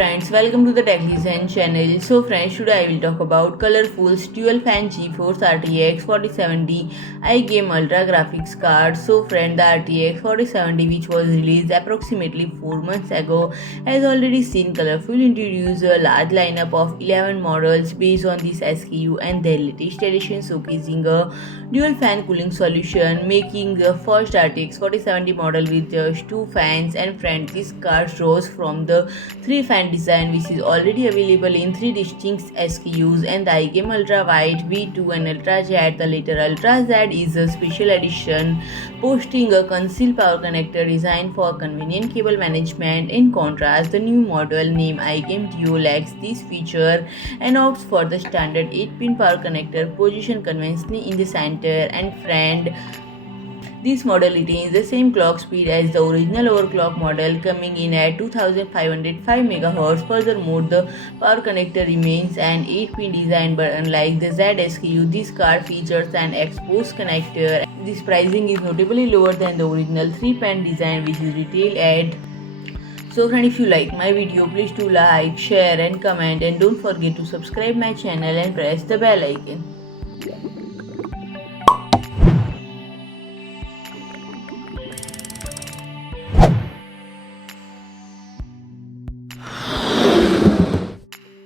friends, welcome to the Tech Design channel. So friends, today I will talk about colorful dual fan GeForce RTX 4070 iGame Ultra graphics card. So friend, the RTX 4070 which was released approximately 4 months ago has already seen colorful introduce a large lineup of 11 models based on this SKU and their latest edition showcasing a dual fan cooling solution, making the first RTX 4070 model with just 2 fans. And friend, this card shows from the 3 fan design which is already available in 3 distinct SKUs, and the iGame Ultra White, V2 and Ultra Z. The later Ultra Z is a special edition boasting a concealed power connector designed for convenient cable management. In contrast, the new model named iGame Duo lacks this feature and opts for the standard 8-pin power connector positioned conventionally in the center. And friend, this model retains the same clock speed as the original overclock model, coming in at 2505 MHz. Furthermore, the power connector remains an 8-pin design, but unlike the Z SKU, this card features an exposed connector. This pricing is notably lower than the original 3-pin design which is retailed at. So friend, if you like my video, please do like, share and comment, and don't forget to subscribe my channel and press the bell icon.